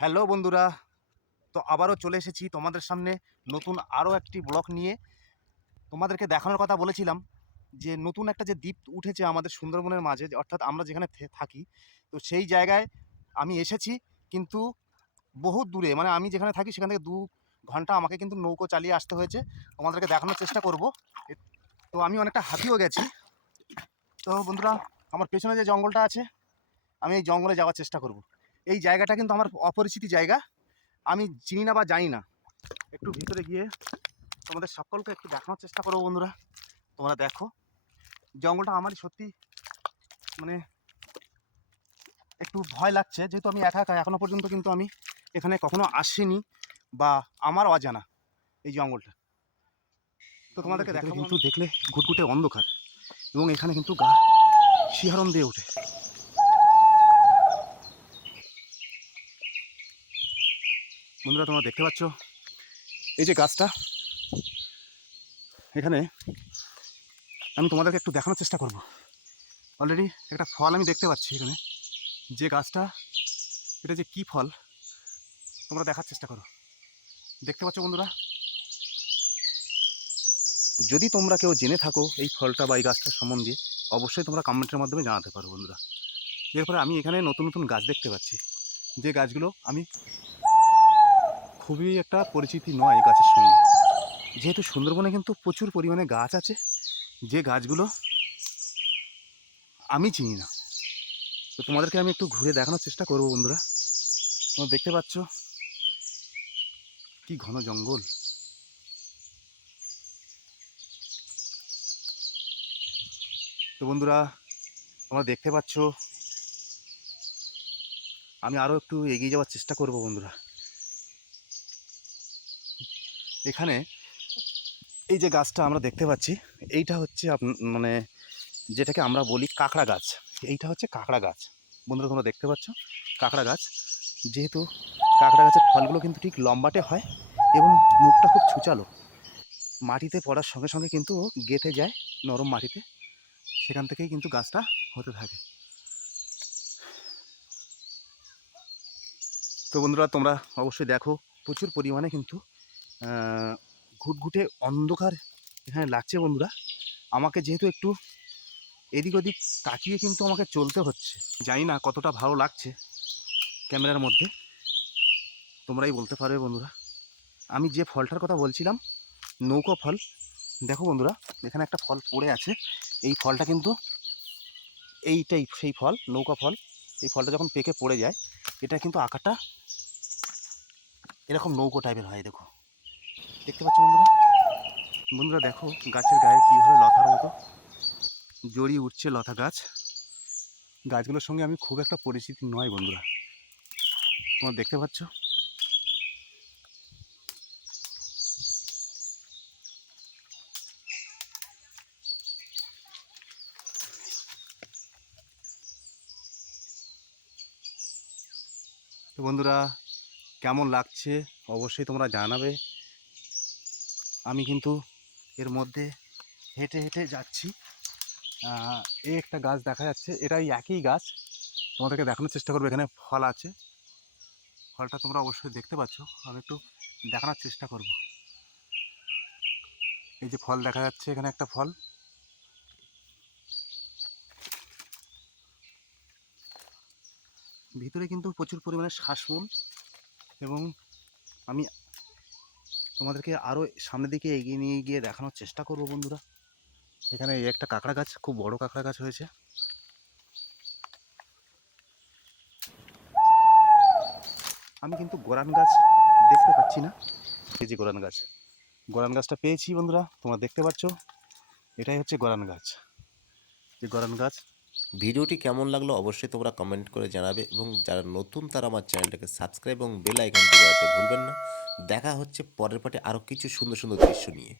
Hello বন্ধুরা, তো আবারও চলে এসেছি তোমাদের সামনে নতুন আরও একটি ব্লগ নিয়ে। তোমাদেরকে দেখানোর কথা বলেছিলাম যে নতুন একটা যে দ্বীপ উঠেছে আমাদের সুন্দরবনের মাঝে, অর্থাৎ আমরা যেখানে থাকি, তো সেই জায়গায় আমি এসেছি। কিন্তু বহুত দূরে, মানে আমি যেখানে থাকি সেখান থেকে 2 ঘন্টা আমাকে কিন্তু নৌকো চালিয়ে আসতে হয়েছে। তোমাদেরকে দেখানোর চেষ্টা করব। তো আমি অনেকটা হাঁপিয়েও গেছি। তো বন্ধুরা, আমার পেছনে যে জঙ্গলটা আছে, আমি এই জঙ্গলে যাওয়ার চেষ্টা করব। এই জায়গাটা কিন্তু আমার অপরিচিত জায়গা, আমি চিনি না বা জানি না। একটু ভিতরে গিয়ে তোমাদের সকলকে একটু দেখানোর চেষ্টা করবো বন্ধুরা। তোমরা দেখো, জঙ্গলটা আমারই সত্যি মানে একটু ভয় লাগছে, যেহেতু আমি একা একা এখনো পর্যন্ত কিন্তু আমি এখানে কখনো আসিনি বা আমার অজানা এই জঙ্গলটা। তো তোমাদেরকে দেখাবো। কিন্তু দেখলে ঘুটঘুটে অন্ধকার এবং এখানে কিন্তু গা শিহরণ দিয়ে ওঠে। বন্ধুরা, তোমরা দেখতে পাচ্ছ এই যে গাছটা, এখানে আমি তোমাদেরকে একটু দেখানোর চেষ্টা করব। অলরেডি একটা ফল আমি দেখতে পাচ্ছি এখানে। যে গাছটা, এটা যে কি ফল তোমরা দেখার চেষ্টা করো। দেখতে পাচ্ছ বন্ধুরা? যদি তোমরা কেউ জেনে থাকো এই ফলটা বা এই গাছটার সম্বন্ধে, অবশ্যই তোমরা কমেন্টের মাধ্যমে জানাতে পারো বন্ধুরা। এরপরে আমি এখানে নতুন নতুন গাছ দেখতে পাচ্ছি, যে গাছগুলো আমি খুবই একটা পরিচিতি নয় এই গাছের সঙ্গে। যেহেতু সুন্দরবনে কিন্তু প্রচুর পরিমাণে গাছ আছে, যে গাছগুলো আমি চিনি না। তো তোমাদেরকে আমি একটু ঘুরে দেখানোর চেষ্টা করবো বন্ধুরা। তোমরা দেখতে পাচ্ছ কি ঘন জঙ্গল। তো বন্ধুরা, তোমরা দেখতে পাচ্ছ আমি আরও একটু এগিয়ে যাওয়ার চেষ্টা করব বন্ধুরা। এখানে এই যে গাছটা আমরা দেখতে পাচ্ছি, এইটা হচ্ছে মানে যেটাকে আমরা বলি কাঁকড়া গাছ। এইটা হচ্ছে কাঁকড়া গাছ বন্ধুরা, তোমরা দেখতে পাচ্ছ কাঁকড়া গাছ। যেহেতু কাঁকড়া গাছের ফলগুলো কিন্তু ঠিক লম্বাটে হয় এবং মুখটা খুব ছুচালো, মাটিতে পড়ার সঙ্গে সঙ্গে কিন্তু গেঁথে যায় নরম মাটিতে, সেখান থেকেই কিন্তু গাছটা হতে থাকে। তো বন্ধুরা, তোমরা অবশ্যই দেখো প্রচুর পরিমাণে কিন্তু ঘুটঘুটে অন্ধকার এখানে লাগছে বন্ধুরা। আমাকে যেহেতু একটু এদিক ওদিক তাকিয়ে কিন্তু আমাকে চলতে হচ্ছে, জানি না কতটা ভালো লাগছে ক্যামেরার মধ্যে, তোমরাই বলতে পারবে বন্ধুরা। আমি যে ফলটার কথা বলছিলাম, নৌকো ফল, দেখো বন্ধুরা এখানে একটা ফল পড়ে আছে। এই ফলটা কিন্তু এইটাই সেই ফল, নৌকা ফল। এই ফলটা যখন পেকে পড়ে যায়, এটা কিন্তু আকারটা এরকম নৌকো টাইপের হয়। দেখো, দেখতে পাচ্ছ বন্ধুরা? বন্ধুরা দেখো গাছের গায়ে কীভাবে লতার মতো জড়িয়ে উঠছে লতা গাছ। গাছগুলোর সঙ্গে আমি খুব একটা পরিচিতি নয় বন্ধুরা, তোমরা দেখতে পাচ্ছ। তো বন্ধুরা, কেমন লাগছে অবশ্যই তোমরা জানাবে। আমি কিন্তু এর মধ্যে হেঁটে হেঁটে যাচ্ছি। এই একটা গাছ দেখা যাচ্ছে, এটাই একই গাছ। তোমাদেরকে দেখানোর চেষ্টা করবো, এখানে ফল আছে, ফলটা তোমরা অবশ্যই দেখতে পাচ্ছ। আমি একটু দেখানোর চেষ্টা করব। এই যে ফল দেখা যাচ্ছে, এখানে একটা ফল। ভিতরে কিন্তু প্রচুর পরিমাণে শ্বাসমূল, এবং আমি তোমাদেরকে আরও সামনের দিকে এগিয়ে নিয়ে গিয়ে দেখানোর চেষ্টা করব বন্ধুরা। এখানে এই একটা কাঁকড়া গাছ, খুব বড় কাঁকড়া গাছ হয়েছে। আমি কিন্তু গোরান গাছ দেখতে পাচ্ছি না। এই যে গোরান গাছ, গোরান গাছটা পেয়েছি বন্ধুরা, তোমরা দেখতে পাচ্ছ, এটাই হচ্ছে গোরান গাছ। যে গোরান গাছ। ভিডিওটি কেমন লাগলো অবশ্যই তোমরা কমেন্ট করে জানাবে, এবং যারা নতুন তারা আমার চ্যানেলটাকে সাবস্ক্রাইব এবং বেল আইকনটি বাজাতে ভুলবেন না। দেখা হচ্ছে পরের পার্টে আরও কিছু সুন্দর সুন্দর দৃশ্য নিয়ে।